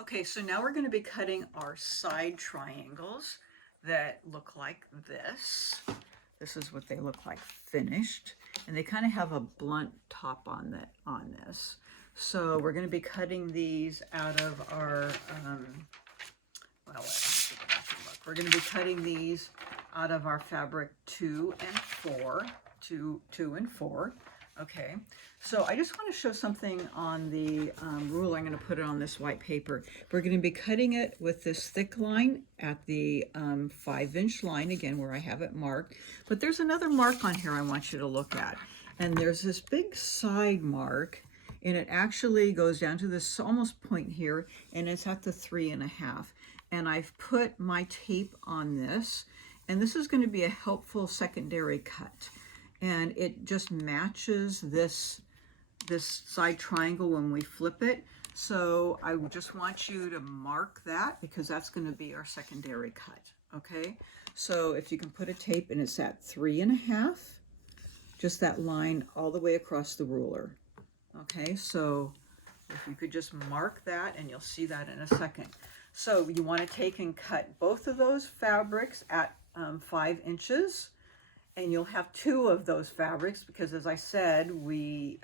Okay, so now we're going to be cutting our side triangles that look like this. This is what they look like finished, and they kind of have a blunt top on this. So we're going to be cutting these out of our well, let's go back and look. We're going to be cutting these out of our fabric 2 and 4, 2 and 4. Okay, so I just want to show something on the ruler. I'm going to put it on this white paper. We're going to be cutting it with this thick line at the 5-inch line, again, where I have it marked. But there's another mark on here I want you to look at. And there's this big side mark, and it actually goes down to this almost point here, and it's at the 3.5. And I've put my tape on this, and this is going to be a helpful secondary cut. And it just matches this side triangle when we flip it. So I just want you to mark that because that's going to be our secondary cut. Okay, so if you can put a tape, and it's at 3.5, just that line all the way across the ruler. Okay, so if you could just mark that, and you'll see that in a second. So you want to take and cut both of those fabrics at 5 inches. And you'll have 2 of those fabrics because, as I said, we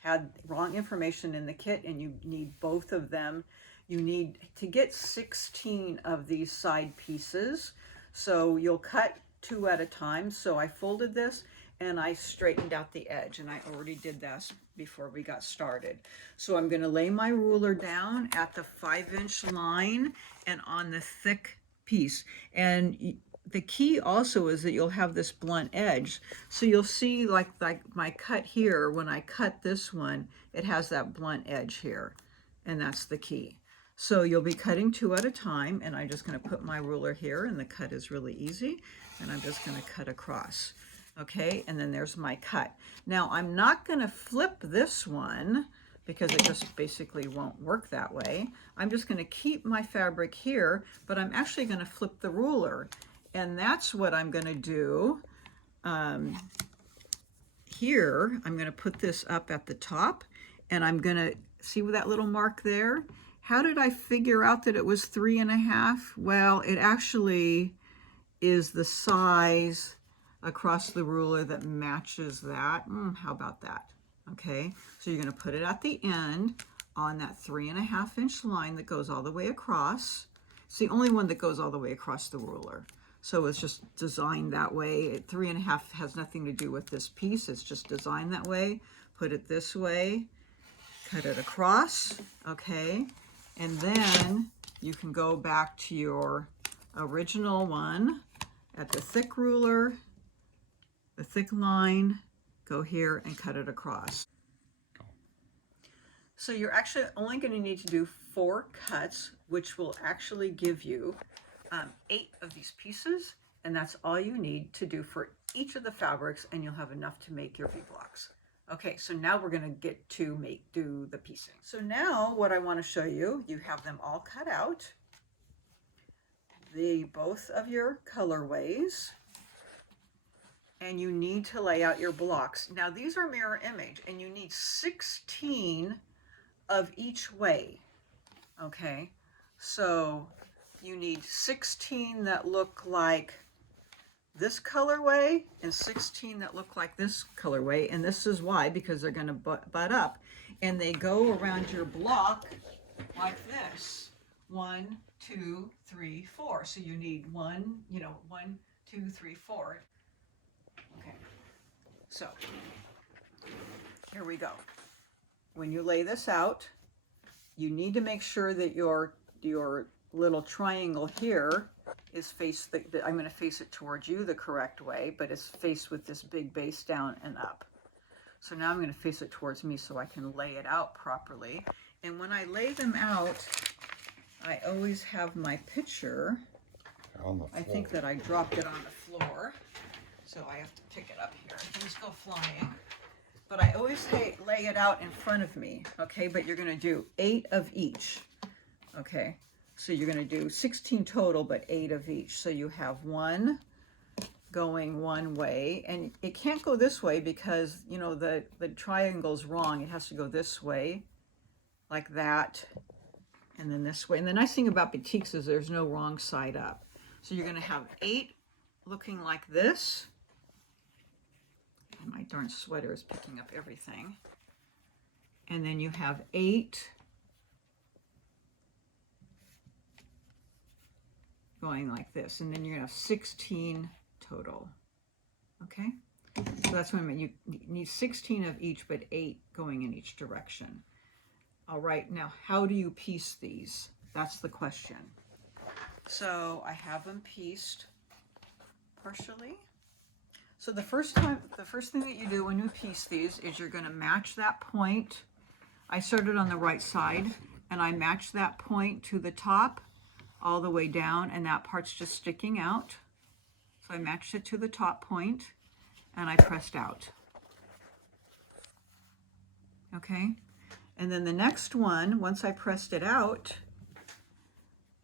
had wrong information in the kit, and you need both of them. You need to get 16 of these side pieces. So you'll cut 2 at a time. So I folded this and I straightened out the edge, and I already did this before we got started. So I'm going to lay my ruler down at the 5-inch line and on the thick piece. And the key also is that you'll have this blunt edge. So you'll see like my cut here, when I cut this one, it has that blunt edge here, and that's the key. So you'll be cutting 2 at a time, and I'm just going to put my ruler here, and the cut is really easy, and I'm just going to cut across. Okay, and then there's my cut. Now I'm not going to flip this one because it just basically won't work that way. I'm just going to keep my fabric here, but I'm actually going to flip the ruler. And that's what I'm going to do. Here, I'm going to put this up at the top, and I'm going to see that little mark there. How did I figure out that it was 3.5? Well, it actually is the size across the ruler that matches that. How about that? Okay, so you're going to put it at the end on that 3.5-inch line that goes all the way across. It's the only one that goes all the way across the ruler. So it's just designed that way. 3.5 has nothing to do with this piece. It's just designed that way. Put it this way, cut it across, okay? And then you can go back to your original one at the thick ruler, the thick line, go here and cut it across. So you're actually only going to need to do 4 cuts, which will actually give you 8 of these pieces, and that's all you need to do for each of the fabrics, and you'll have enough to make your V-blocks. Okay, so now we're going to get to do the piecing. So now what I want to show you, you have them all cut out, both of your colorways, and you need to lay out your blocks. Now these are mirror image, and you need 16 of each way. Okay, so you need 16 that look like this colorway and 16 that look like this colorway, and this is why, because they're going to butt up, and they go around your block like this. 1, 2, 3, 4. So you need 1, 2, 3, 4. Okay, so here we go. When you lay this out, you need to make sure that your little triangle here is faced, I'm going to face it towards you the correct way, but it's faced with this big base down and up. So now I'm going to face it towards me so I can lay it out properly. And when I lay them out, I always have my picture on the floor. I think that I dropped it on the floor, so I have to pick it up here. Things go flying. But I always lay it out in front of me, okay? But you're going to do 8 of each, okay? So you're going to do 16 total, but 8 of each. So you have 1 going one way, and it can't go this way because, the triangle's wrong. It has to go this way, like that, and then this way. And the nice thing about batiks is there's no wrong side up. So you're going to have 8 looking like this. And my darn sweater is picking up everything. And then you have 8 going like this. And then you're going to have 16 total. Okay? So that's what I mean. You need 16 of each, but 8 going in each direction. All right, now how do you piece these? That's the question. So I have them pieced partially. So the first thing that you do when you piece these is you're going to match that point. I started on the right side and I matched that point to the top all the way down, and that part's just sticking out. So I matched it to the top point and I pressed out. Okay, and then the next one, once I pressed it out,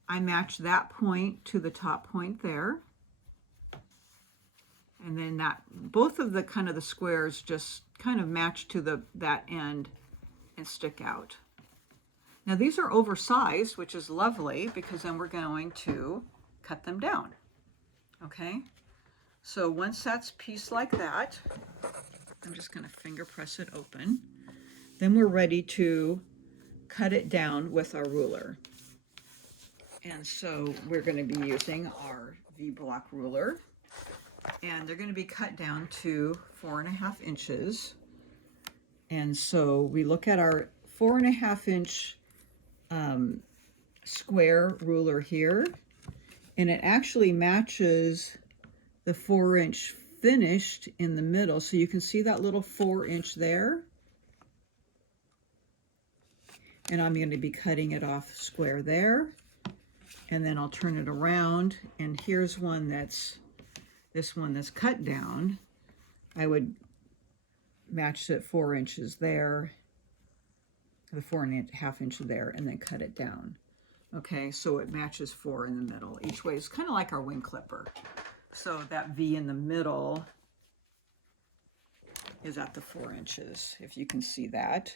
I matched that point to the top point there. And then that, both of the kind of the squares just kind of match to that end and stick out. Now these are oversized, which is lovely because then we're going to cut them down. Okay, so once that's pieced like that, I'm just going to finger press it open. Then we're ready to cut it down with our ruler. And so we're going to be using our V-block ruler, and they're going to be cut down to 4.5 inches. And so we look at our 4.5 inch square ruler here, and it actually matches the 4-inch finished in the middle. So you can see that little 4-inch there. And I'm going to be cutting it off square there. And then I'll turn it around, and here's one that's, this one that's cut down. I would match it 4 inches there, the 4.5 inches there, and then cut it down. Okay, so it matches 4 in the middle each way. It's kind of like our wing clipper. So that V in the middle is at the 4 inches, if you can see that.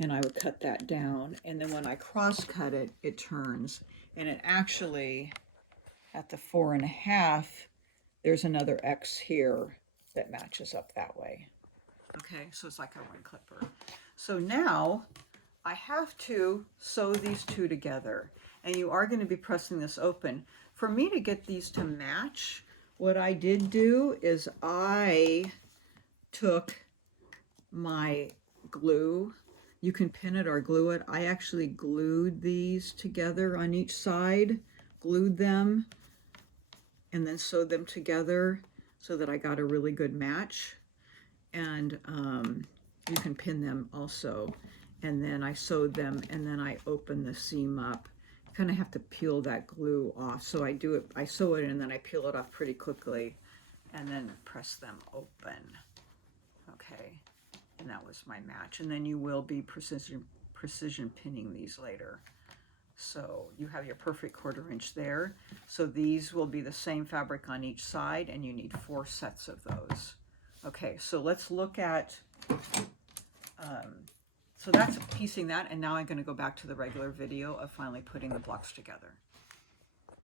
And I would cut that down, and then when I cross cut it, it turns, and it actually, at the 4.5, there's another X here that matches up that way. Okay, so it's like a wing clipper. So now I have to sew these two together, and you are going to be pressing this open. For me to get these to match, what I did do is I took my glue. You can pin it or glue it. I actually glued these together on each side, glued them, and then sewed them together so that I got a really good match. And you can pin them also. And then I sewed them, and then I opened the seam up. You kind of have to peel that glue off. So I do it, I sew it, and then I peel it off pretty quickly, and then press them open. Okay. And that was my match. And then you will be precision pinning these later. So you have your perfect 1/4 inch there. So these will be the same fabric on each side, and you need 4 sets of those. Okay, so let's look at, so that's piecing that, and now I'm going to go back to the regular video of finally putting the blocks together.